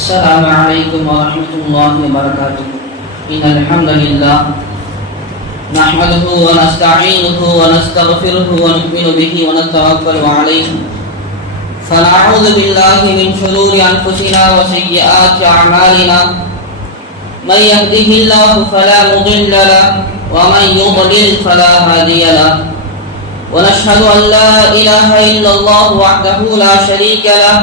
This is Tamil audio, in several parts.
السلام عليكم ورحمة الله وبركاته. إن الحمد لله نحمده ونستعينه ونستغفره ونؤمن به ونتوكل عليه. فنعوذ بالله من شرور أنفسنا وسيئات أعمالنا. من يهده الله فلا مضل له ومن يضلل فلا هادي له. ونشهد أن لا إله إلا الله وحده لا شريك له.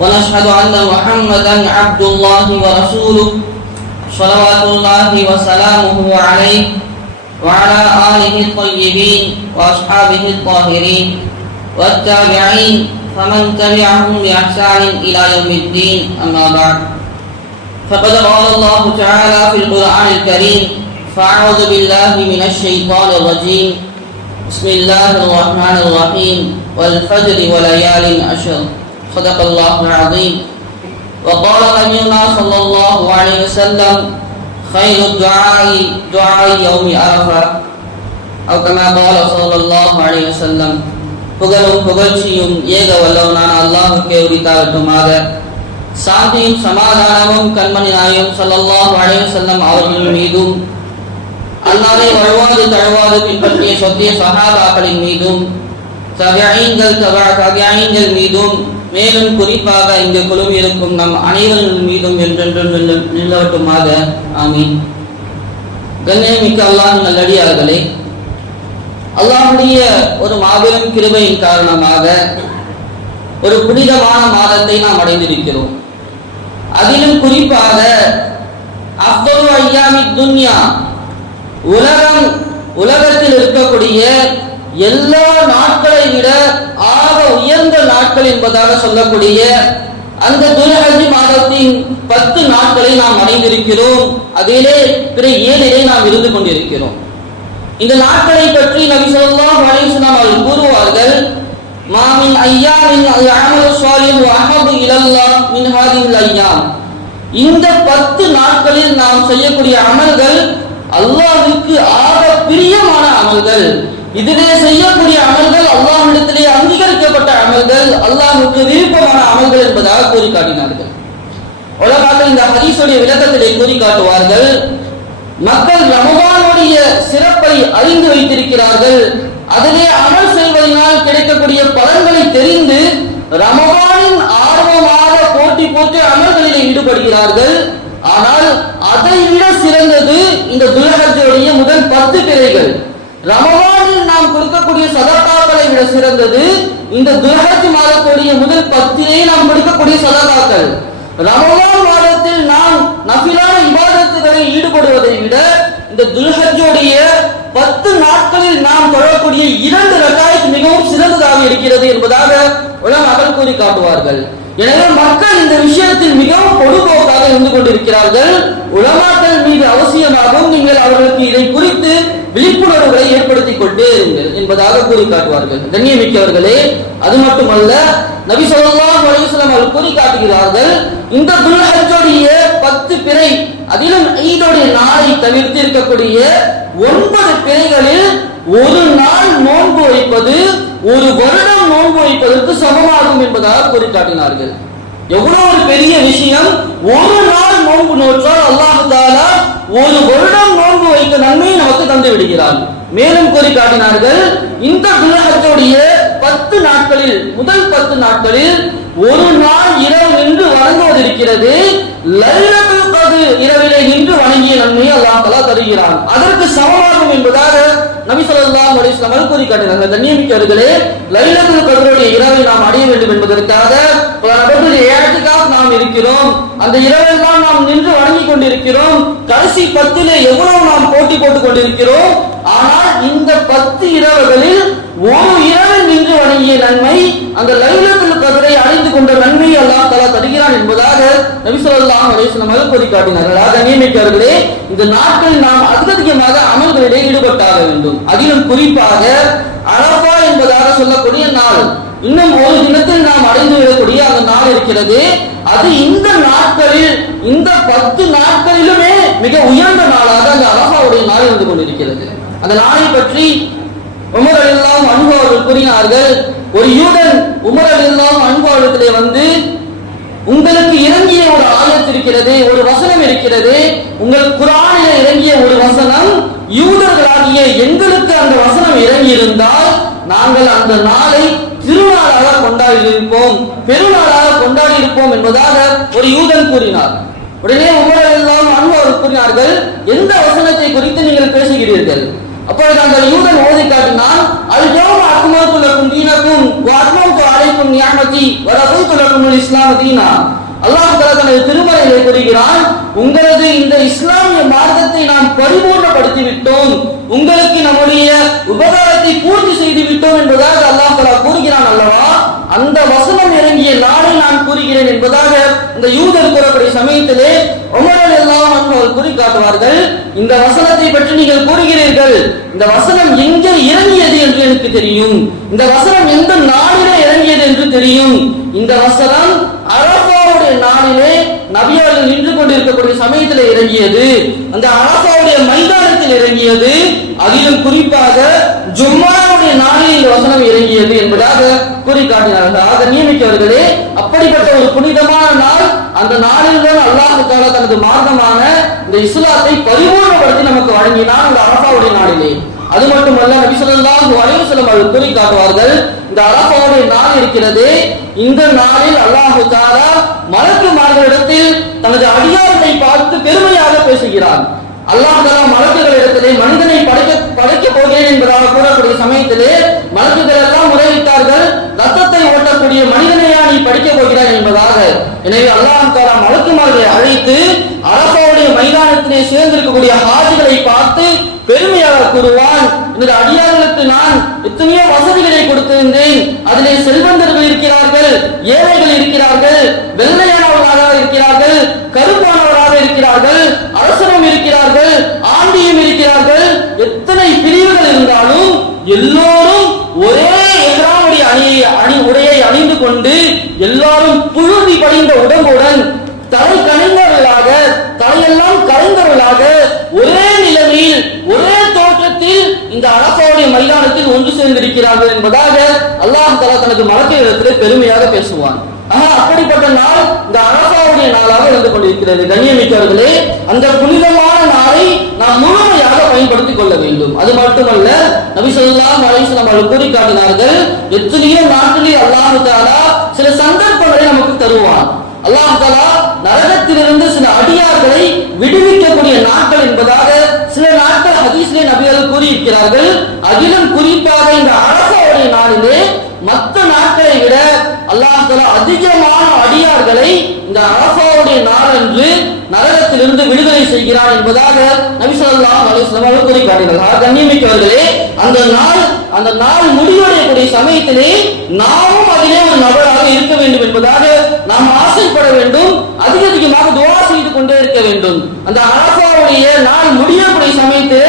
ونشهد أن محمدا عبد الله ورسوله صلوات الله وسلامه عليه وعلى آله الطيبين وأصحابه الطاهرين والتابعين فمن تبعهم بإحسان إلى يوم الدين أما بعد. فقد قال الله تعالى في القرآن الكريم فأعوذ بالله من الشيطان الرجيم. بسم الله الرحمن الرحيم. والفجر وليال عشر. صدق الله العظيم وقال نبينا صلى الله عليه وسلم خير الدعاء دعاء يوم عرفة أو كما قال صلى الله عليه وسلم புகழும் புகழ்ச்சியும் ஏக வல்லவனான அல்லாஹுக்கே உரித்தாகட்டுமாக சாந்தியும் சமாதானமும் கண்மணி நாயும் ஸல்லல்லாஹு அலைஹி வஸல்லம் அவர்கள் மீதும் அன்னாரை வழுவாது தழுவாது பின்பற்றிய சொத்திய சஹாபாக்களின் மீதும் தபியீன்கள் தபா தபியீன்கள் மீதும் மேலும் குறிப்பாக இங்கு குழுவில் இருக்கும் நம் அனைவரின் மீதும் என்றென்றும் நில்ல- நிலவட்டுமாக. ஆமீன். கண்ணியமிக்க அல்லாஹ் நல்லடியார்களே அல்லாஹுடைய ஒரு மாபெரும் கிருபையின் காரணமாக ஒரு புனிதமான மாதத்தை நாம் அடைந்திருக்கிறோம். அதிலும் குறிப்பாக அப்துல் ஐயாமி துன்யா உலகம் உலகத்தில் இருக்கக்கூடிய எல்லா நாட்களை விட ஆக உயர்ந்த நாட்கள் என்பதாக சொல்லக்கூடிய அந்த துல்ஹஜ் மாதத்தின் பத்து நாட்களை நாம் அடைந்திருக்கிறோம். அதிலே பிற ஏழிலே நாம் இருந்து கொண்டிருக்கிறோம். இந்த நாட்களை பற்றி நபி ஸல்லல்லாஹு அலைஹி அவர்கள் கூறுவார்கள் மாமின் ஐயாவின் அமலு ஸாலிஹு அஹபு இலல்லாஹ் மின் ஹாதிஹில் ஐயா இந்த பத்து நாட்களில் நாம் செய்யக்கூடிய அமல்கள் அல்லாஹ்வுக்கு ஆக பிரியமான அமல்கள். இதிலே செய்யக்கூடிய அமல்கள் அல்லாஹிடத்திலே அங்கீகரிக்கப்பட்ட அமல்கள் அல்லாஹுக்கு விருப்பமான அமல்கள் என்பதாக கூறி காட்டினார்கள் உலகாக்கள் இந்த ஹதீஸுடைய விளக்கத்திலே கூறி காட்டுவார்கள் மக்கள் ரமபானுடைய சிறப்பை அறிந்து வைத்திருக்கிறார்கள் அதிலே அமல் செய்வதனால் கிடைக்கக்கூடிய பலன்களை தெரிந்து ரமபானின் ஆர்வமாக போட்டி போட்டு அமல்களிலே ஈடுபடுகிறார்கள் ஆனால் அதை விட சிறந்தது இந்த துலகத்தினுடைய முதல் பத்து பிறைகள் ரமவானில் நாம் கொடுக்கக்கூடிய சதகாக்களை விட சிறந்தது இந்த துலகத்து மாதத்துடைய முதல் பத்திலே நாம் கொடுக்கக்கூடிய சதகாக்கள் ரமவான் மாதத்தில் நாம் நபிலான இபாதத்துகளில் ஈடுபடுவதை விட இந்த துல்ஹஜோடைய பத்து நாட்களில் நாம் தொழக்கூடிய இரண்டு ரகாயத் மிகவும் சிறந்ததாக இருக்கிறது என்பதாக உலகம் கூறி காட்டுவார்கள். எனவே மக்கள் இந்த விஷயத்தில் மிகவும் பொதுபோக்காக இருந்து கொண்டிருக்கிறார்கள். உலமாக்கள் மீது அவசியமாகவும் நீங்கள் அவர்களுக்கு இதை குறித்து விழிப்புணர்வுகளை ஏற்படுத்திக் கொண்டே இருங்கள் என்பதாக கூறி காட்டுவார்கள். கண்ணியமிக்கவர்களே அது மட்டுமல்ல நபி சொல்லாம் அலைஹி அவர்கள் கூறி காட்டுகிறார்கள் இந்த துல்ஹஜோடைய பத்து பிறை அதிலும் ஈதுடைய நாளை தவிர்த்து இருக்கக்கூடிய ஒன்பது பிறைகளில் ஒரு நாள் நோன்பு வைப்பது ஒரு வருடம் நோன்பு வைப்பதற்கு சமமாகும் என்பதாக கூறி காட்டினார்கள். எவ்வளவு ஒரு பெரிய விஷயம் ஒரு நாள் நோன்பு நோற்றால் அல்லாஹு தாலா ஒரு வருடம் வைத்த நன்மையை நமக்கு தந்து விடுகிறார். மேலும் கூறி காட்டினார்கள் இந்த துலகத்துடைய பத்து நாட்களில் முதல் பத்து நாட்களில் ஒரு நாள் இரவு நின்று வணங்குவதிருக்கிறது. லைலத்துல் கத்ர் இரவிலே நின்று வணங்கிய நன்மையை அல்லாஹ் தலா தருகிறான். அதற்கு சமமாகும் என்பதாக நபி ஸல்லல்லாஹு அலைஹி வஸல்லம் அவர்கள் கூறி காட்டினார்கள். கண்ணியமிக்கவர்களே லைலத்துல் கத்ருடைய இரவை நாம் அடைய வேண்டும் என்பதற்காக பல நபர்களுடைய ஏற்றுக்காக நாம் இருக்கிறோம். அந்த இரவெல்லாம் நாம் நின்று வணங்கி கொண்டிருக்கிறோம். கடைசி பத்துல எவ்வளவு நாம் போட்டி போட்டுக் கொண்டிருக்கிறோம். ஆனால் இந்த பத்து இரவுகளில் ஒரு இரவு நின்று வணங்கிய நன்மை அந்த லைலத்தில் கதிரை அடைந்து கொண்ட நன்மை அல்லாஹ் தலா தருகிறான் என்பதாக நபிசல்லாம் ஸல்லல்லாஹு அலைஹி காட்டினார்கள் ஆக நியமித்தவர்களே இந்த நாட்களில் நாம் அதிகமாக அமல்களிலே ஈடுபட்டாக வேண்டும். அதிலும் குறிப்பாக அரபா என்பதாக சொல்லக்கூடிய நாள் இன்னும் ஒரு தினத்தில் நாம் அடைந்து விடக்கூடிய அந்த நாள் இருக்கிறது. அது இந்த நாட்களில் இந்த பத்து நாட்களிலுமே மிக உயர்ந்த நாளாக அந்த அரபாவுடைய நாள் இருந்து கொண்டிருக்கிறது. அந்த நாளை பற்றி உமர் எல்லாம் அன்பு அவர்கள் கூறினார்கள் ஒரு யூதன் உமர் அன்பு அவர்களிடத்திலே வந்து உங்களுக்கு இறங்கிய ஒரு இருக்கிறது ஒரு வசனம் இருக்கிறது. உங்கள் குரானில் இறங்கிய ஒரு வசனம் யூதர்களாகிய எங்களுக்கு அந்த வசனம் இறங்கி இருந்தால் நாங்கள் அந்த நாளை திருநாளாக கொண்டாடி இருப்போம் பெருநாளாக கொண்டாடி இருப்போம் என்பதாக ஒரு யூதன் கூறினார். உடனே உமர் எல்லாம் அன்பவர் கூறினார்கள் எந்த வசனத்தை குறித்து நீங்கள் பேசுகிறீர்கள்? அப்பொழுது அந்த யூதன் ஓதி காட்டினான் அல்ஜோம் அக்மத்து லக்கும் தீனக்கும் வஅத்மம்து அலைக்கும் நியமதி வரஃபைது லக்கும் இஸ்லாம் தீனா. அல்லாஹ் தஆலா தனது திருமறையிலே கூறுகிறான் உங்களது இந்த இஸ்லாமிய மார்க்கத்தை நாம் பரிபூர்ணப்படுத்தி விட்டோம் உங்களுக்கு நம்முடைய உபகாரத்தை பூர்த்தி செய்து விட்டோம் என்பதாக அல்லாஹ் தஆலா கூறுகிறான் அல்லவா? அந்த வசனம் இறங்கிய நாளை நான் கூறுகிறேன் என்பதாக இந்த யூதர் கூறக்கூடிய சமயத்திலே உமரல் எல்லாம் அவர்கள் கூறி காட்டுவார்கள் இந்த வசனத்தை பற்றி நீங்கள் கூறுகிறீர்கள். இந்த வசனம் எங்கே இறங்கியது என்று எனக்கு தெரியும். இந்த வசனம் எந்த நாளிலே இறங்கியது என்று தெரியும். இந்த வசனம் அரபாவுடைய நாளிலே நபியவர்கள் நின்று கொண்டிருக்கக்கூடிய சமயத்தில் இறங்கியது அந்த ஆசாவுடைய மைதானத்தில் இறங்கியது அதிலும் குறிப்பாக ஜும்மாவுடைய நாளில் இந்த வசனம் இறங்கியது என்பதாக கூறி காட்டினார்கள் ஆக நியமித்தவர்களே அப்படிப்பட்ட ஒரு புனிதமான நாள் அந்த நாளில் தான் அல்லாஹ் தனது மார்க்கமான இந்த இஸ்லாத்தை பரிபூர்ணப்படுத்தி நமக்கு வழங்கினான் அந்த அரபாவுடைய நாளிலே. அது மட்டுமல்ல நபிசல்லாஹு ஸல்லல்லாஹு அலைஹி வஸல்லம் அவர்கள் கூறி காட்டுவார்கள் இந்த அரபாவுடைய நாள் இருக்கிறது. இந்த நாளில் அல்லாஹு தாரா மலக்கு மார்களிடத்தில் தனது அடியார்களை பார்த்து பெருமையாக பேசுகிறான். அல்லாஹ் தலா மலக்குகளிடத்திலே மனிதனை படைக்க படைக்க போகிறேன் என்பதாக கூறக்கூடிய சமயத்திலே மலக்குகள் எல்லாம் முறையிட்டார்கள் ரத்தத்தை ஓட்டக்கூடிய மனிதனையா நீ படிக்க போகிறாய் என்பதாக. எனவே அல்லாஹ் தாலா மலக்குமார்களை அழைத்து அரபாவுடைய மைதானத்திலே சேர்ந்திருக்கக்கூடிய ஹாஜிகளை பார்த்து கூறுவான் இந்த அடியார்களுக்கு நான் எத்தனையோ வசதிகளை கொடுத்திருந்தேன். அதிலே செல்வந்தர்கள் இருக்கிறார்கள் ஏழைகள் இருக்கிறார்கள் வெள்ளையானவர்களாக இருக்கிறார்கள் கருப்பானவராக இருக்கிறார்கள் அரசரும் இருக்கிறார்கள் ஆண்டியும் இருக்கிறார்கள். எத்தனை பிரிவுகள் இருந்தாலும் எல்லோரும் ஒரே எதிராவடி அணியை அணி உடையை அணிந்து கொண்டு எல்லாரும் புழுதி படிந்த உடம்புடன் தலை கணிந்தவர்களாக தலையெல்லாம் கலைந்தவர்களாக ஒரு நிலைமையில் ஒரே தோற்றத்தில் இந்த அரசாவுடைய மைதானத்தில் என்பதாக அல்லாஹ் தலா தனது மலக்கிடத்திலே பெருமையாக பேசுவான். ஆனா அப்படிப்பட்ட நாள் இந்த அரசாவுடைய நாளாக இருந்து கொண்டிருக்கிறது. கண்ணியமிக்கவர்களே அந்த புனிதமான நாளை நாம் முழுமையாக பயன்படுத்திக் கொள்ள வேண்டும். அது மட்டுமல்ல நபி ஸல்லல்லாஹு அவர்கள் கூறி காட்டினார்கள் எத்தனையோ நாட்களில் அல்லாஹு தாலா சில சந்தர்ப்பங்களை நமக்கு தருவான். அல்லாஹு தாலா நரகத்திலிருந்து சில அடியார்களை விடுவிக்கக்கூடிய நாட்கள் என்பதாக ஹதீஸ்லே நபிகள் கூறியிருக்கிறார்கள் அதிலும் குறிப்பாக இந்த அரசாவுடைய நாளிலே மற்ற நாட்களை விட அல்லாஹால அதிகமான அடியார்களை இந்த அரசாவுடைய நாளன்று நரகத்திலிருந்து விடுதலை செய்கிறார் என்பதாக நபிசல்லாம் ஸல்லல்லாஹு அலைஹி அவர்கள் கூறி கண்ணியமிக்கவர்களே அந்த நாள் அந்த நாள் முடிவடையக்கூடிய சமயத்திலே நாமும் அதிலே ஒரு நபராக இருக்க வேண்டும் என்பதாக நாம் ஆசைப்பட வேண்டும். அதிக அதிகமாக துவா வேண்டும். அந்த அரசாவுடைய நாள் முடியக்கூடிய சமயத்து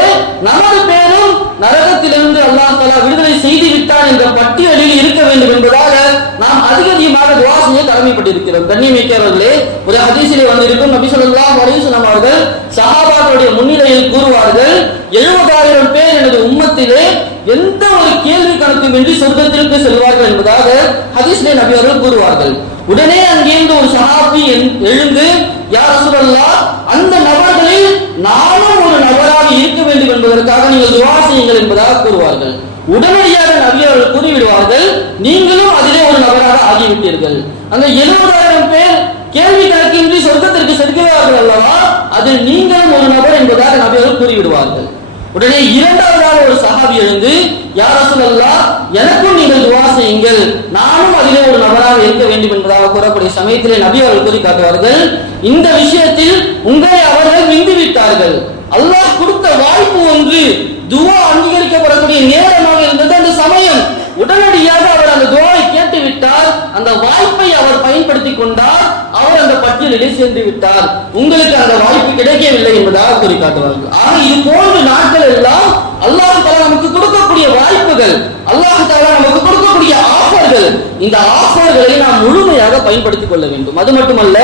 நமது பேரும் நரகத்திலிருந்து அல்லாஹ் தலா விடுதலை செய்து விட்டான் என்ற பட்டியலில் இருக்க வேண்டும் என்பதாக நாம் அதிக அதிகமாக துவா செய்ய கடமைப்பட்டிருக்கிறோம். கண்ணியமிக்கவர்களே ஒரு ஹதீஸிலே வந்திருக்கும் நபி ஸல்லல்லாஹு அலைஹி அவர்கள் சஹாபாக்களுடைய முன்னிலையில் கூறுவார்கள் எழுபதாயிரம் பேர் எனது உம்மத்திலே எந்த ஒரு கேள்வி கணக்குமின்றி சொர்க்கத்திற்கு செல்வார்கள் என்பதாக ஹதீஸ்லே நபி அவர்கள் கூறுவார்கள். உடனே அங்கிருந்து ஒரு சஹாபி எழுந்து யார் ரசூலல்லாஹ் அந்த நபர்களில் நானும் ஒரு நபராக இருக்க வேண்டும் என்பதற்காக நீங்கள் துவா செய்யுங்கள் என்பதாக கூறுவார்கள். உடனடியாக நபி அவர்கள் கூறிவிடுவார்கள் நீங்களும் அதிலே ஒரு நபராக ஆகிவிட்டீர்கள். அந்த எழுபதாயிரம் பேர் கேள்வி கணக்கின்றி சொர்க்கத்திற்கு செல்கிறார்கள் அல்லவா? அதில் நீங்களும் ஒரு நபர் என்பதாக நபி அவர்கள் கூறிவிடுவார்கள். உடனே இரண்டாவதாக ஒரு சஹாபி எழுந்து யார் சொல்லல்லா எனக்கும் நீங்கள் துவா செய்யுங்கள். நானும் அதிலே ஒரு நபராக இருக்க வேண்டும் என்பதாக கூறக்கூடிய சமயத்திலே நபி அவர்கள் கூறி காட்டுவார்கள் இந்த விஷயத்தில் உங்களை அவர்கள் விந்து விட்டார்கள். அல்லாஹ் கொடுத்த வாய்ப்பு ஒன்று துவா அங்கீகரிக்கப்படக்கூடிய நேரமாக இருந்தது அந்த சமயம். உடனடியாக அவர் அந்த துவாவை கேட்டு விட்டார் அந்த வாய்ப்பை அவர் பயன்படுத்தி கொண்டார். அவர் அந்த பட்டியலிலே சேர்ந்து விட்டார். உங்களுக்கு அந்த வாய்ப்பு கிடைக்கவில்லை என்பதாக கூறி காட்டுவார்கள் ஆக இது போன்ற நாட்கள் எல்லாம் அல்லாஹ் தாலா நமக்கு கொடுக்கக்கூடிய வாய்ப்புகள் அல்லாஹ் தாலா நமக்கு கொடுக்கக்கூடிய ஆசை இந்த ஆஃபர்களை நாம் முழுமையாக பயன்படுத்திக் கொள்ள வேண்டும். அது மட்டுமல்ல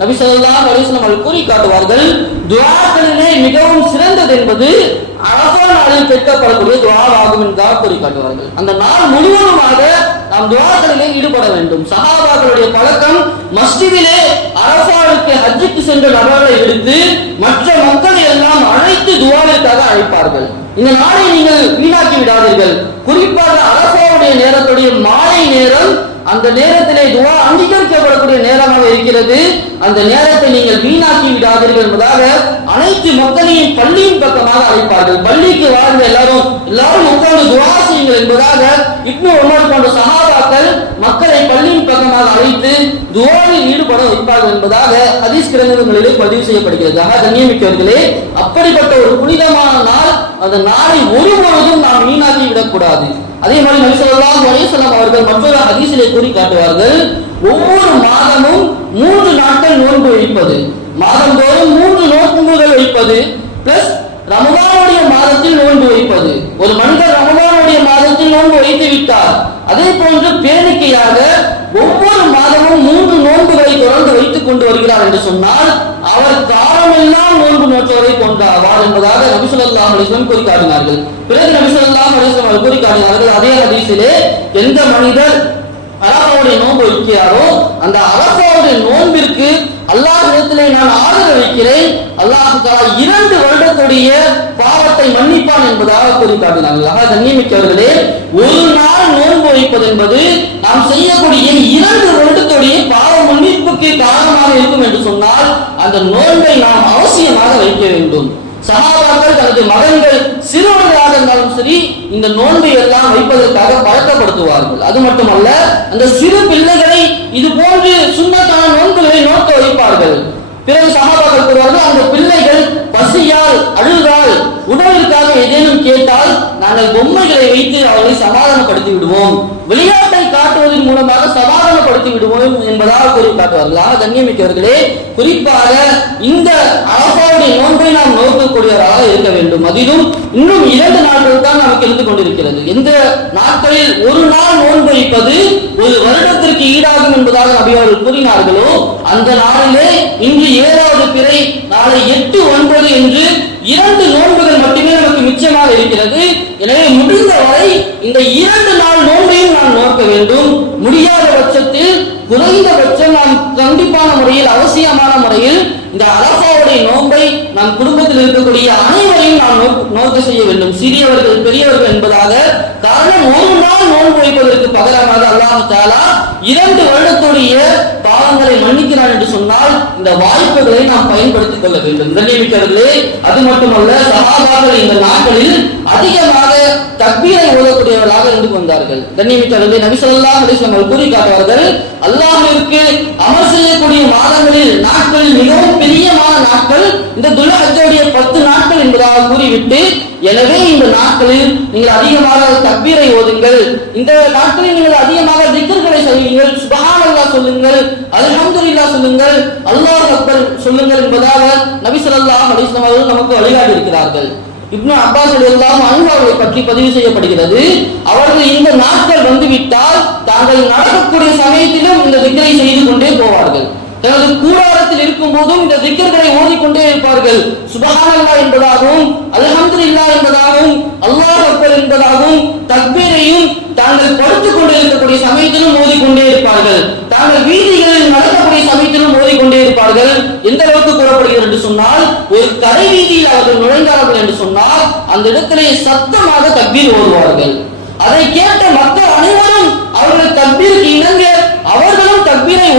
நபிசல்லா ஸல்லல்லாஹு அவர்கள் கூறி காட்டுவார்கள் துவாக்களிலே மிகவும் சிறந்தது என்பது அரபா நாளில் கேட்கப்படக்கூடிய துவாவாகும் என்பதாக கூறி காட்டுவார்கள். அந்த நாள் முழுவதுமாக நாம் துவாக்களிலே ஈடுபட வேண்டும். சஹாபாக்களுடைய பழக்கம் மஸ்ஜிதிலே அரபாவுக்கு ஹஜ்ஜுக்கு சென்ற நபர்களை எடுத்து மற்ற மக்களை எல்லாம் அழைத்து துவாவிற்காக அழைப்பார்கள். இந்த நாளை நீங்கள் வீணாக்கி விடாதீர்கள். குறிப்பாக அரசாவுடைய நேரத்துடைய மாலை நேரம் அந்த நேரத்திலே துவா அங்கீகரிக்கப்படக்கூடிய நேரமாக இருக்கிறது. அந்த நேரத்தை நீங்கள் வீணாக்கி விடாதீர்கள் என்பதாக அனைத்து மக்களையும் பள்ளியின் பக்கமாக அழைப்பார்கள். பள்ளிக்கு வாழ்ந்த எல்லாரும் எல்லாரும் உட்கார்ந்து துவா செய்யுங்கள் என்பதாக இப்னு உமர் போன்ற பள்ளியின் அழைத்து துவாவில் ஈடுபட வைப்பார்கள் என்பதாக ஹதீஸ் கிரந்தங்களிலே பதிவு செய்யப்படுகிறது. ஆக கண்ணியமிக்கவர்களே அப்படிப்பட்ட ஒரு புனிதமான நாள் அந்த நாளை ஒருபொழுதும் நாம் வீணாக்கி விடக்கூடாது. அதே மாதிரி நபி ஸல்லல்லாஹு அவர்கள் மற்றொரு ஹதீஸிலே கூறி காட்டுவார்கள் ஒவ்வொரு மாதமும் மூன்று நாட்கள் நோன்பு வைப்பது. மாதந்தோறும் மூன்று நோன்புகள் வைப்பது பிளஸ் ரமதானுடைய மாதத்தில் நோன்பு வைப்பது. ஒரு மனிதர் ரமதானுடைய மாதத்தில் நோன்பு வைத்து விட்டார். அதே போன்று பேணிக்கையாக ஒவ்வொரு மாதமும் மூன்று நோன்புகளை தொடர்ந்து வைத்துக் கொண்டு வருகிறார் என்று சொன்னால் அவர் காலமெல்லாம் நோன்பு நோற்றவரை கொண்டாவார் என்பதாக நபி அலிஸ்லம் அலைஹி கூறி காட்டினார்கள் பிறகு நபி அலிஸ்லம் அவர் வஸல்லம் அவர்கள் கூறி காட்டினார்கள் அதே ஹதீஸிலே எந்த மனிதர் அரபாவுடைய நோன்பு வைக்கிறாரோ அந்த அரபாவுடைய நோன்பிற்கு அல்லாஹிடத்திலே நான் ஆதரவு வைக்கிறேன். அல்லாஹு இரண்டு வருடத்துடைய பாவத்தை மன்னிப்பான் என்பதாக கூறி காட்டினார்கள் ஆக கண்ணியமிக்கவர்களே ஒரு நாள் நோன்பு வைப்பது என்பது நாம் செய்யக்கூடிய இரண்டு வருடத்துடைய பாவ மன்னிப்புக்கு காரணமாக இருக்கும் என்று சொன்னால் அந்த நோன்பை நாம் அவசியமாக வைக்க வேண்டும். சகாபாக்கள் தனது மகன்கள் சிறுவர்களாக இருந்தாலும் சரி இந்த நோன்பை எல்லாம் வைப்பதற்காக பழக்கப்படுத்துவார்கள். அது மட்டுமல்ல அந்த சிறு பிள்ளைகளை இது போன்று சுண்ணத்தான நோன்புகளை நோக்க வைப்பார்கள். பிறகு சகாபாக்கள் கூறுவார்கள் அந்த பிள்ளைகள் பசியால் அழுதால் உணவிற்காக ஏதேனும் கேட்டால் நாங்கள் பொம்மைகளை வைத்து அவர்களை சமாதானப்படுத்தி விடுவோம். விளையாட்டை காட்டுவதன் மூலமாக சமாதானப்படுத்தி விடுவோம் என்பதாக கூறி காட்டுவார்கள். ஆக கண்ணியமிக்கவர்களே குறிப்பாக இந்த அரசாவுடைய நோன்பை நாம் நோக்கக்கூடியவராக இருக்க வேண்டும். அதிலும் இன்னும் இரண்டு நாட்கள் தான் நமக்கு இருந்து கொண்டிருக்கிறது. இந்த நாட்களில் ஒரு நாள் நோன்பு வைப்பது ஒரு வருடத்திற்கு ஈடாகும் என்பதாக நபி அவர்கள் கூறினார்களோ அந்த நாளிலே இன்று ஏழாவது பிறை நாளை எட்டு ஒன்பது என்று இரண்டு நோன்புகள் மட்டுமே நமக்கு மிச்சமாக இருக்கிறது. எனவே முடிந்த வரை இந்த இரண்டு நாள் நோன்பையும் நாம் நோக்க வேண்டும். முடியாத பட்சத்தில் குறைந்தபட்சம் நாம் கண்டிப்பான முறையில் அவசியமான முறையில் இந்த அரசாவுடைய நோன்பை நம் குடும்பத்தில் இருக்கக்கூடிய அனைவரையும் நாம் நோக்கு செய்ய வேண்டும். சிறியவர்கள் பெரியவர்கள் என்பதாக காரணம் ஒரு நாள் நோன்பு வைப்பதற்கு பகரமாக அல்லாஹ் இரண்டு வருடம் நம்முடைய பாவங்களை மன்னிக்கிறான் என்று சொன்னால் இந்த வாய்ப்புகளை நாம் பயன்படுத்திக் கொள்ள வேண்டும். கண்ணியமிக்கவர்களே அது மட்டுமல்ல சகாபாக்கள் இந்த நாட்களில் அதிகமாக தக்பீரை ஓதக்கூடியவர்களாக இருந்து வந்தார்கள் கண்ணியமிக்கவர்களே நபி ஸல்லல்லாஹு அவர்கள் கூறி காட்டுவார்கள் அல்லாஹ்விற்கு அமர் செய்யக்கூடிய மாதங்களில் நாட்களில் மிகவும் பிரியமான நாட்கள் இந்த துல்ஹஜ்ஜுடைய பத்து நாட்கள் என்பதாக கூறிவிட்டு எனவே இந்த நாட்களில் நீங்கள் அதிகமாக தக்பீரை ஓதுங்கள். இந்த நாட்களில் நீங்கள் அதிகமாக திக்கர்களை செய்யுங்கள். சுபஹானல்லாஹ் சொல்லுங்கள். அல்ஹம்துலில்லாஹ் சொல்லுங்கள். அல்லாஹ் அக்பர் சொல்லுங்கள் என்பதாக நபி ஸல்லல்லாஹு அலைஹி அவர்கள் நமக்கு வழிகாட்டி இருக்கிறார்கள் இப்னு அப்பாஸ் எல்லாம் அன்ஹு பற்றி பதிவு செய்யப்படுகிறது. அவர்கள் இந்த நாட்கள் வந்துவிட்டால் தாங்கள் நடக்கக்கூடிய சமயத்திலும் இந்த திக்கரை செய்து கொண்டே போவார்கள். தனது கூடாரத்தில் இருக்கும் போதும் இந்த திக்கர்களை ஓதிக்கொண்டே இருப்பார்கள். சுபஹானல்லாஹ் என்பதாகவும் அல்ஹம்துலில்லாஹ் என்பதாகவும் அல்லாஹ் அக்பர் என்பதாகவும் தக்பீரையும் தாங்கள் படுத்துக் கொண்டு இருக்கக்கூடிய சமயத்திலும் ஓதிக்கொண்டே இருப்பார்கள். தாங்கள் வீதிகளில் நடக்கக்கூடிய சமயத்திலும் ஓதிக்கொண்டே இருப்பார்கள். எந்த அளவுக்கு கூறப்படுகிறது என்று சொன்னால் ஒரு கடை வீதியில் அவர்கள் நுழைந்தார்கள் என்று சொன்னால் அந்த இடத்திலே சத்தமாக தக்பீர் ஓதுவார்கள். அதை கேட்ட மக்கள் அனைவரும் அவர்கள் தக்பீருக்கு இணங்க அவர்கள்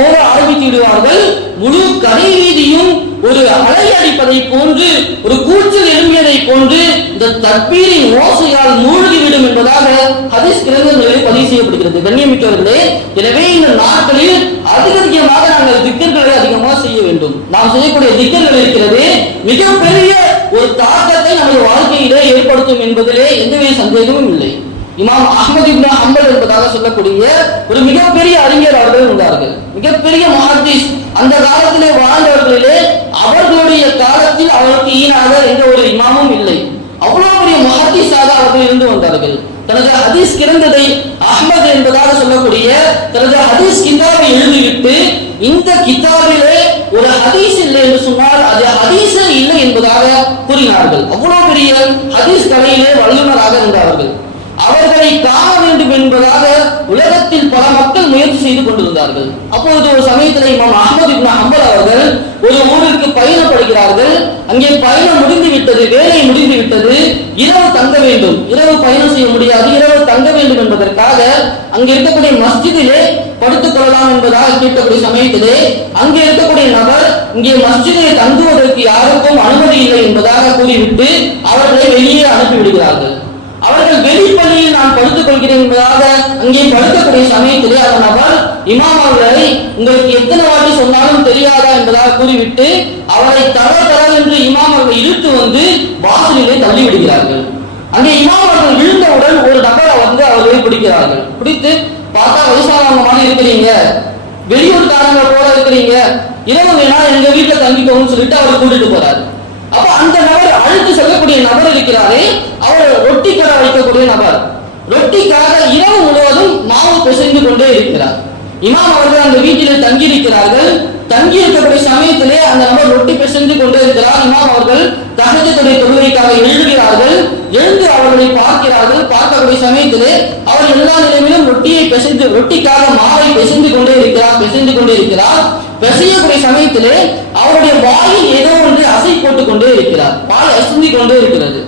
ஓட ஆரம்பித்து விடுவார்கள் முழு கடை வீதியும் ஒரு அலை அடிப்பதை போன்று ஒரு கூச்சல் எழும்பியதை போன்று இந்த தக்பீரின் ஓசையால் மூழ்கிவிடும் என்பதாக ஹதீஸ் கிரந்தங்களில் பதிவு செய்யப்படுகிறது. கண்ணியமிக்கவர்களே எனவே இந்த நாட்களில் அதிகமாக நாங்கள் திக்கர்களை அதிகமாக செய்ய வேண்டும். நாம் செய்யக்கூடிய திக்கர்கள் இருக்கிறது. மிகப்பெரிய ஒரு தாக்கத்தை நமது வாழ்க்கையிலே ஏற்படுத்தும் என்பதிலே எந்தவித சந்தேகமும் இல்லை. இமாம் அஹ்மது இப்னு அம்பல் என்பதாக சொல்லக்கூடிய ஒரு மிகப்பெரிய அறிஞர் அவர்கள் இருந்தார்கள். மிகப்பெரிய மஹாதீஸ் அந்த காலத்திலே வாழ்ந்தவர்களிலே அவர்களுடைய காலத்தில் அவருக்கு ஈனாக எந்த ஒரு இமாமும் இல்லை. அவ்வளவு பெரிய மஹாதீஸாக அவர்கள் இருந்து வந்தார்கள். தனது ஹதீஸ் கிடந்ததை அஹமது என்பதாக சொல்லக்கூடிய தனது ஹதீஸ் கிதாபை எழுதிவிட்டு இந்த கிதாபிலே ஒரு ஹதீஸ் இல்லை என்று சொன்னால் அது ஹதீஸே இல்லை என்பதாக கூறினார்கள். அவ்வளவு பெரிய ஹதீஸ் கலையிலே வல்லுநராக இருந்தார்கள். அவர்களை காண வேண்டும் என்பதாக உலகத்தில் பல மக்கள் முயற்சி செய்து கொண்டிருந்தார்கள். அப்போது ஒரு சமயத்தில் இமாம் அஹமது அவர்கள் ஒரு ஊருக்கு அங்கே பயணம் முடிந்து விட்டது வேலை முடிந்து விட்டது. இரவு தங்க வேண்டும். இரவு பயணம் செய்ய முடியாது. இரவு தங்க வேண்டும் என்பதற்காக அங்கே இருக்கக்கூடிய மஸ்ஜிதிலே படுத்துக் கொள்ளலாம் என்பதாக கேட்டக்கூடிய சமயத்திலே அங்கே இருக்கக்கூடிய நபர் இங்கே மஸ்ஜிதை தங்குவதற்கு யாருக்கும் அனுமதி இல்லை என்பதாக கூறிவிட்டு அவர்களை வெளியே அனுப்பிவிடுகிறார்கள். அவர்கள் வெளிப்பள்ளியில் நான் படுத்துக் கொள்கிறேன் என்பதாக அங்கே படுக்கக்கூடிய சமயத்திலே அந்த நபர் இமாம் அவர்களை உங்களுக்கு எத்தனை வாட்டி சொன்னாலும் தெரியாதா? என்பதாக கூறிவிட்டு அவரை தர தர என்று இமாம் அவர்கள் இழுத்து வந்து வாசலிலே தள்ளி விடுகிறார்கள் அங்கே இமாம் அவர்கள் விழுந்தவுடன் ஒரு நபரை வந்து அவர்களை பிடிக்கிறார்கள். பிடித்து பார்த்தா வயசானவங்க இருக்கிறீங்க. இருக்கிறீங்க வெளியூர்காரங்க போல இருக்கிறீங்க. இரவு வேணா எங்க வீட்டுல தங்கிக்கோன்னு சொல்லிட்டு அவர் கூட்டிட்டு போறாரு. அழைத்து செல்லக்கூடிய நபர் இருக்கிறாரே அவர் ரொட்டி கடை வைக்கக்கூடிய நபர். ரொட்டிக்காக இரவு முழுவதும் மாவு பிசைந்து கொண்டே இருக்கிறார். இமாம் அவர்கள் அந்த வீட்டில் தங்கி இருக்கிறார்கள் தங்கி இருக்கக்கூடிய சமயத்திலே அந்த நபர் ரொட்டி பிசைந்து கொண்டே இருக்கிறார். இமாம் அவர்கள் தகஜத்துடைய தொழுகைக்காக எழுதுகிறார்கள். எழுந்து அவர்களை பார்க்கிறார்கள். பார்க்கக்கூடிய சமயத்திலே அவர் எல்லா நிலையிலும் ரொட்டியை பிசைந்து ரொட்டிக்காக மாவை பிசைந்து கொண்டே இருக்கிறார் பிசைந்து கொண்டே இருக்கிறார். பெசையக்கூடிய சமயத்திலே அவருடைய வாயில் ஏதோ ஒன்று அசை போட்டுக் கொண்டே இருக்கிறார். வாய் அசுந்தி கொண்டே இருக்கிறது.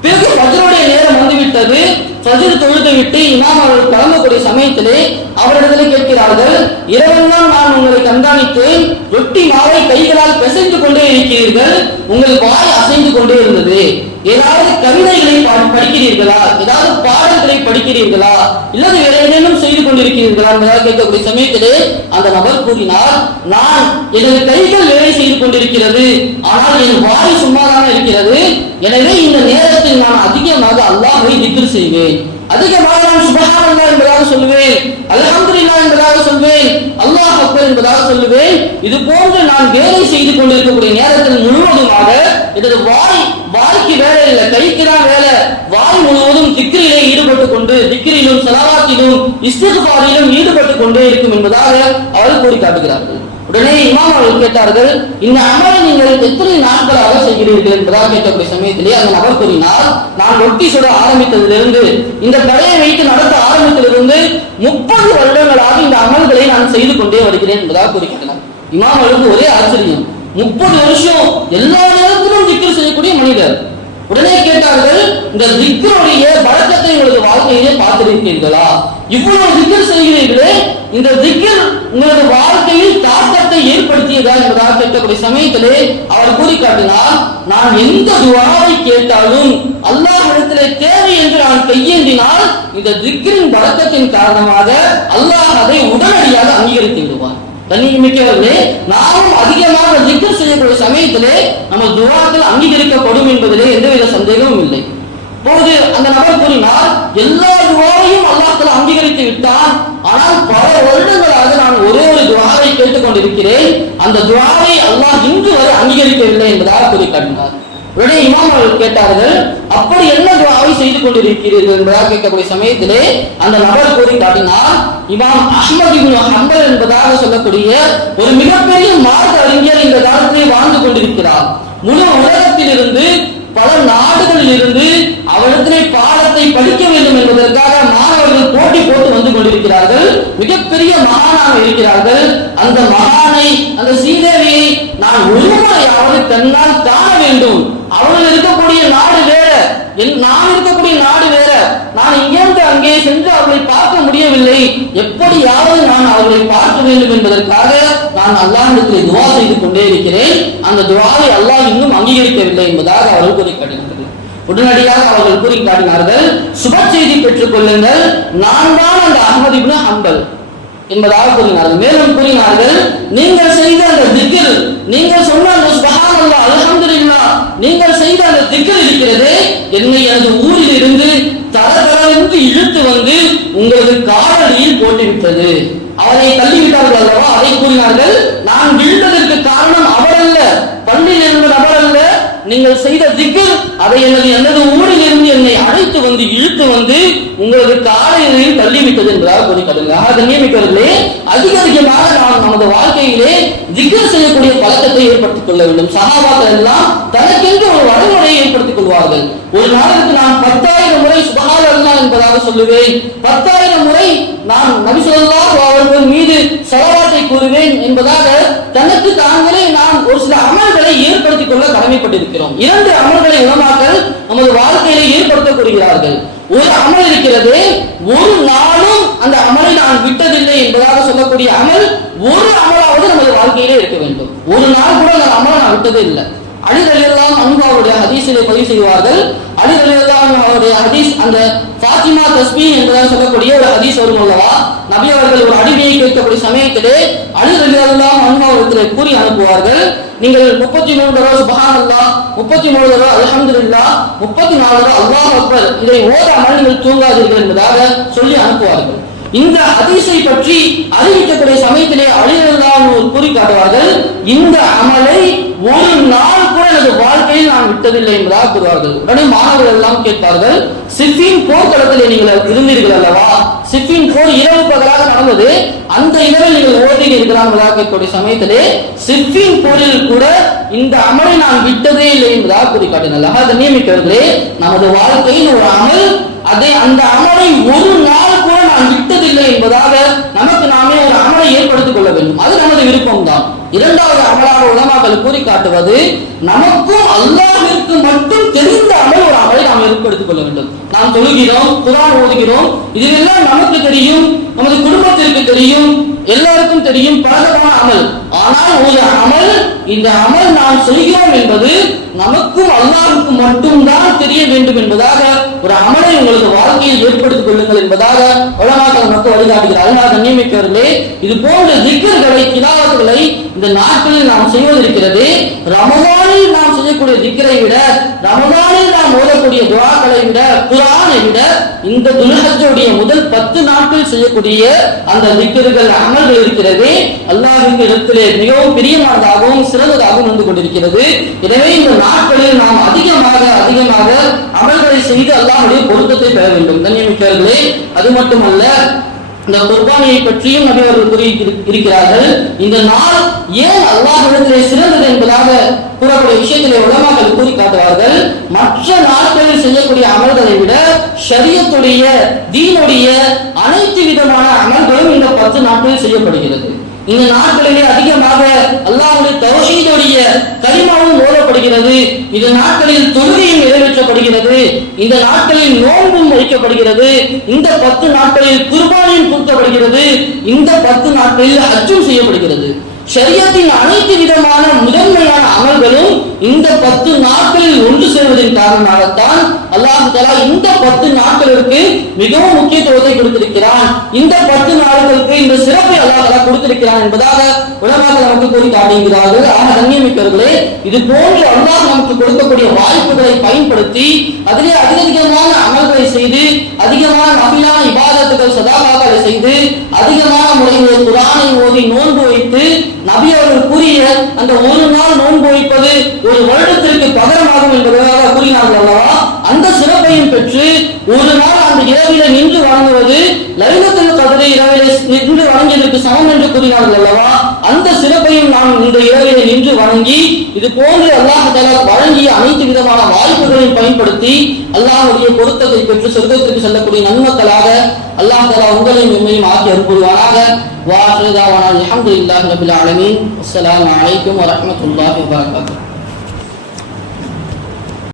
பிறகு ஃபஜ்ருடைய நேரம் வந்துவிட்டது. ஃபஜ்ர் தொழுது விட்டு இமாம் அவர்கள் கிளம்பக்கூடிய சமயத்திலே அவரிடத்தில் கேட்கிறார்கள் இரவெல்லாம் நான் உங்களை கண்காணித்து ரொட்டி மாவை கைகளால் பிசைந்து கொண்டே இருக்கிறீர்கள். உங்கள் வாய் அசைந்து கொண்டே இருந்தது. ஏதாவது கவிதைகளை பா- படிக்கிறீர்களா? ஏதாவது பாடல்களை படிக்கிறீர்களா? இல்லது வேற ஏதேனும் செய்து கொண்டிருக்கிறீர்களா என்பதாக கேட்கக்கூடிய சமயத்திலே அந்த நபர் கூறினார் நான் எனது கைகள் வேலை செய்து கொண்டிருக்கிறது ஆனால் என் வாய் சும்மாதான இருக்கிறது? எனவே இந்த நேரத்தில் நான் அதிகமாக அல்லாஹை நிதிர் செய்வேன். அதிகமாக நான் சுபஹானல்லாஹ் என்பதாக சொல்லுவேன். அல்ஹம்துலில்லாஹ் என்பதாக சொல்வேன் அல்லாஹ் அக்பர் என்பதாக சொல்லுவேன். இது போன்று நான் வேலை செய்து கொண்டிருக்கக்கூடிய நேரத்தில் முழுவதுமாக எனது வாய் வாய்க்கு வேலை இல்லை கைக்கு தான் வேலை. வாய் முழுவதும் திக்ரிலே ஈடுபட்டு கொண்டு திக்ரிலும் சலவாத்திலும் இஸ்திஃபாரிலும் ஈடுபட்டு கொண்டே இருக்கும் என்பதாக அவர் கூறி காட்டுகிறார்கள். உடனே இமாம் அவர்கள் கேட்டார்கள் இந்த அமலை நீங்கள் எத்தனை நாட்களாக செய்கிறீர்கள்? என்பதாக கேட்டக்கூடிய சமயத்திலே அந்த நபர் கூறினார் நான் ரொட்டி சுட ஆரம்பித்ததிலிருந்து இந்த கடையை வைத்து நடத்த ஆரம்பித்ததிலிருந்து முப்பது வருடங்களாக இந்த அமல்களை நான் செய்து கொண்டே வருகிறேன் என்பதாக கூறுகின்றனர் இமாம் அவர்களுக்கு ஒரே ஆச்சரியம் முப்பது வருஷம் எல்லா நேரத்திலும் திக்ர் செய்யக்கூடிய மனிதர் உடனே கேட்டார்கள் இந்த திக்ருடைய பழக்கத்தை உங்களது வாழ்க்கையிலே பார்த்திருக்கிறீர்களா இவ்வளவு திக்கர் செய்கிறீர்களே இந்த திக்கர் உங்களது வாழ்க்கையில் தாக்கத்தை ஏற்படுத்தியதா என்பதாக கேட்கக்கூடிய சமயத்திலே அவர் கூறி காட்டினார் நான் எந்த துவாவை கேட்டாலும் அல்லாஹ் இடத்திலே தேவை என்று நான் கையேந்தினால் இந்த திக்கரின் பழக்கத்தின் காரணமாக அல்லாஹ் அதை உடனடியாக அங்கீகரித்து விடுவார் கண்ணியமிக்கவர்களே நாமும் அதிகமாக ஜிக்கர் செய்யக்கூடிய சமயத்திலே நம்ம துவாக்கள் அங்கீகரிக்கப்படும் என்பதிலே எந்தவித சந்தேகமும் இல்லை. போது அந்த நபர் கூறினார் எல்லா துவாவையும் அல்லாஹ்தாலா அங்கீகரித்து விட்டான். ஆனால் பல வருடங்களாக நான் ஒரே ஒரு துவாவை கேட்டுக்கொண்டிருக்கிறேன். அந்த துவாவை அல்லாஹ் இன்று வரை அங்கீகரிக்கவில்லை என்பதாக கூறி காட்டினார். உடனே இமாம் அவர்கள் கேட்டார்கள் அப்படி என்ன துவாவை செய்து கொண்டிருக்கிறீர்கள்? என்பதாக கேட்கக்கூடிய சமயத்திலே அந்த நபர் கூறி காட்டினார் இமாம் அஹ்மது இப்னு ஹம்பல் என்பதாக சொல்லக்கூடிய ஒரு மிகப்பெரிய மார்க்க அறிஞர் இந்த காலத்திலே வாழ்ந்து கொண்டிருக்கிறார். முழு உலகத்திலிருந்து பல நாடுகளில் இருந்து அவரிடத்திலே பாடத்தை படிக்க வேண்டும் என்பதற்காக மாணவர்கள் போட்டி போட்டு வந்து கொண்டிருக்கிறார்கள். மிகப்பெரிய மகானாக இருக்கிறார்கள். அந்த மகானை அந்த சீதேவியை நான் ஒருமுறையாவது தன்னால் காண வேண்டும். அவர்கள் இருக்கக்கூடிய நாடு வேற. நான் இருக்கக்கூடிய நாடு வேற. நான் இங்கிருந்து அங்கே சென்று அவர்களை பார்க்க முடியவில்லை. எப்படியாவது நான் அவர்களை பார்க்க வேண்டும் என்பதற்காக நான் அல்லாஹிடத்தில் துவா செய்து கொண்டே இருக்கிறேன். அந்த துவாவை அல்லாஹ் இன்னும் அங்கீகரிக்கவில்லை என்பதாக அவர்கள் கூறி உடனடியாக அவர்கள் கூறி காட்டினார்கள் சுப செய்தி பெற்றுக் கொள்ளுங்கள். நான் தான் அந்த அஹ்மது இப்னு என்பதாக கூறினார்கள். மேலும் கூறினார்கள் நீங்கள் செய்த அந்த திக்கில் நீங்கள் சொன்ன அந்த சுபஹானல்லாஹ் அல்ஹம்துலில்லாஹ் நீங்கள் செய்த அந்த திக்கில் இருக்கிறது என்னை எனது ஊரில் இருந்து தரதரவிற்கு இழுத்து வந்து உங்களது காலடியில் போட்டுவிட்டது. அவரை தள்ளிவிட்டார்கள் அல்லவா? அதை கூறினார்கள் நான் விழுந்ததற்கு காரணம் அவர் அல்ல பள்ளியில் இருந்த நபர் அல்ல நீங்கள் செய்த திக்கர் அதை எனது எனது ஊரில் இருந்து என்னை அழைத்து வந்து இழுத்து வந்து உங்களது காலையில் தள்ளிவிட்டது என்பதாக கூறி கருங்க அதிக அதிகமாக நாம் நமது வாழ்க்கையிலே திக்கர் செய்யக்கூடிய பழக்கத்தை ஏற்படுத்திக் கொள்ள வேண்டும். சகாபாக்கள் எல்லாம் தனக்கென்று ஒரு வழிமுறையை ஏற்படுத்திக் கொள்வார்கள். ஒரு நாளுக்கு நான் பத்தாயிரம் முறை சுபகால அல்லா என்பதாக சொல்லுவேன். பத்தாயிரம் முறை நான் நபிசல்லாஹு அவர்கள் மீது செலவாட்டை கூறுவேன் என்பதாக தனக்கு தாங்களே நான் ஒரு சில அமல்களை ஏற்படுத்திக் கொள்ள கடமைப்பட்டிருக்கிறோம் இரண்டு அமல்களை உணவாக்கள் நமது வாழ்க்கையிலே ஏற்படுத்தப்படுகிறார்கள் ஒரு அமல் இருக்கிறது ஒரு நாளும் அந்த அமலை நான் விட்டதில்லை என்பதாக சொல்லக்கூடிய அமல் ஒரு அமலாவது நமது வாழ்க்கையிலே இருக்க வேண்டும். ஒரு நாள் கூட அந்த அமலை நான் விட்டதே இல்லை. அலிரலியெல்லாம் அவருடைய ஹதீஸிலே பதிவு செய்வார்கள். அலிரலியெல்லாம் அவருடைய ஹதீஸ் அந்த ஃபாத்திமா தஸ்மி என்று சொல்லக்கூடிய ஒரு ஹதீஸ் வரும் அல்லவா? நபி அவர்கள் ஒரு அடிமையை கேட்கக்கூடிய சமயத்திலே அலிரலியெல்லாம் அனுபாவிடத்திலே கூறி அனுப்புவார்கள். நீங்கள் முப்பத்தி மூணு தடவை சுபஹான் அல்லா முப்பத்தி மூணு தடவை இல்லா முப்பத்தி நாலு தடவை அல்லாஹ் அக்பர் இதை ஓதாமல் நீங்கள் தூங்காதீர்கள் என்பதாக சொல்லி அனுப்புவார்கள். இந்த அதிசை பற்றி அறிவிக்கக்கூடிய சமயத்திலே அழிவெல்லாம் கூறி காட்டுவார்கள். இந்த அமலை ஒரு நாள் கூட எனது வாழ்க்கையில் நான் விட்டதில்லை என்பதாக கூறுவார்கள். உடனே மாணவர்கள் எல்லாம் கேட்பார்கள் சிப்பின் போர்க்களத்திலே நீங்கள் இருந்தீர்கள் அல்லவா? சிஃபின் போர் இரவு பகலாக நடந்தது அந்த இரவில் நீங்கள் ஓடினீர்களா இருக்கிறார்களாக கேட்கக்கூடிய சமயத்திலே சிப்பின் போரில் கூட இந்த அமலை நான் விட்டதே இல்லை என்பதாக கூறி காட்டினார் அதை நியமிக்கிறவர்களே நமது வாழ்க்கையில் ஒரு அமல் அதை அந்த அமலை ஒரு நாள் கூட நான் விட்டதில்லை என்பதாக நமக்கு அமலை கொள்ள வேண்டும். அது நமது விருப்பம்தான். இரண்டாவது அமலாக உலமாக்கள் கூறி காட்டுவது நமக்கும் அல்லாவிற்கு மட்டும் தெரிந்த அமல் ஒரு அமலை நாம் ஏற்படுத்திக் கொள்ள வேண்டும். நாம் தொழுகிறோம் குரான் ஓதுகிறோம் இதெல்லாம் நமக்கு தெரியும் நமது குடும்பத்திற்கு தெரியும் எல்லாருக்கும் தெரியும் பழக்கமான அமல். ஆனால் ஒரு அமல் இந்த அமல் நாம் செய்கிறோம் என்பது நமக்கும் அல்லாவுக்கும் மட்டும்தான் தெரிய வேண்டும் என்பதாக ஒரு அமலை உங்களுக்கு வாழ்க்கையில் ஏற்படுத்திக் கொள்ளுங்கள் என்பதாக வளமாக்கள் மக்கள் வழிகாட்டுகிறார். அதனால் கண்ணியமிக்கவர்களே இது போன்ற திக்கர்களை கிலாவத்துகளை இந்த நாட்களில் நாம் செய்வதற்கிறது ரமதானில் நாம் செய்யக்கூடிய திக்கரை விட ரமதானில் நாம் ஓதக்கூடிய துவாக்களை விட குரானை விட இந்த துல்ஹஜ்ஜுடைய முதல் பத்து நாட்கள் செய்யக்கூடிய அந்த திக்கர்கள் அமல்கள் இருக்கிறது. அல்லாஹின் இடத்திலே மிகவும் பிரியமானதாகவும் சிறந்ததாகவும் வந்து கொண்டிருக்கிறது. எனவே இந்த நாட்களில் நாம் அதிகமாக அதிகமாக அமல்களை செய்து அல்லாஹுடைய பொருத்தத்தை பெற வேண்டும். கண்ணியமிக்கவர்களே அது மட்டுமல்ல இந்த குர்பானியை பற்றியும் நபி அவர்கள் கூறி இருக்கிறார்கள். இந்த நாள் ஏன் அல்லாஹிடத்திலே சிறந்தது என்பதாக கூறக்கூடிய விஷயத்திலே உலமாக்கள் கூறி காட்டுவார்கள். மற்ற நாட்களில் செய்யக்கூடிய அமல்களை விட ஷரியத்துடைய தீனுடைய அனைத்து விதமான அமல்களும் இந்த பத்து நாட்களில் செய்யப்படுகிறது. இந்த நாட்களிலே அதிகமாக அல்லாஹ்வுடைய தௌஹீதுடைய கரிமாவும் ஓதப்படுகிறது. இந்த நாட்களில் தொழுகையும் நிறைவேற்றப்படுகிறது. இந்த நாட்களில் நோன்பும் வைக்கப்படுகிறது. இந்த பத்து நாட்களில் குர்பானியும் கொடுக்கப்படுகிறது. இந்த பத்து நாட்களில் அச்சும் செய்யப்படுகிறது. சரியத்தின் அனைத்து விதமான முதன்மையான அமல்களும் இந்த பத்து நாட்களில் ஒன்று சேர்வதன் காரணமாகத்தான் அல்லாஹு தலா இந்த பத்து நாட்களுக்கு மிகவும் முக்கியத்துவத்தை கொடுத்திருக்கிறான். இந்த பத்து நாட்களுக்கு இந்த சிறப்பை அல்லாஹ் தலா கொடுத்திருக்கிறான் என்பதாக உலகமாக நமக்கு கூறி காட்டுகிறார்கள் ஆக கண்ணியமிக்கவர்களே இது போன்று அல்லாஹ் நமக்கு கொடுக்கக்கூடிய வாய்ப்புகளை பயன்படுத்தி அதிலே அதிகமான அமல்களை செய்து அதிகமான நபிலான சகாபாக்கள் சதாபாக்களை செய்து அதிகமான முறையில் குரானை ஓதி நோன்பு வைத்து நபி அவர்கள் கூறிய அந்த ஒரு நாள் நோன்பு வைப்பது ஒரு வருடத்திற்கு பகரமாகும் என்பதாக கூறினார்கள் அல்லவா? அந்த சிறப்பையும் பெற்று ஒரு நாள் அந்த இரவில நின்று வணங்குவது லைலத்தில் கதிரை இரவில நின்று வணங்கியதற்கு சமம் என்று கூறினார்கள் அல்லவா? அந்த சிறப்பு சிறப்பையும் நாம் இந்த இரவில நின்று வணங்கி இது போன்று அல்லாஹ் தலா வழங்கிய அனைத்து விதமான வாய்ப்புகளையும் பயன்படுத்தி அல்லாஹுடைய பொருத்தத்தை பெற்று சொர்க்கத்திற்கு செல்லக்கூடிய நன்மக்களாக அல்லாஹ் தலா உங்களையும் எம்மையும் ஆக்கி அனுப்புவானாக. வாஹிருதாவான அல்ஹம்துலில்லாஹி ரபில் ஆலமீன். அஸ்ஸலாமு அலைக்கும் வரஹ்மத்துல்லாஹி வபரகாத்துஹு.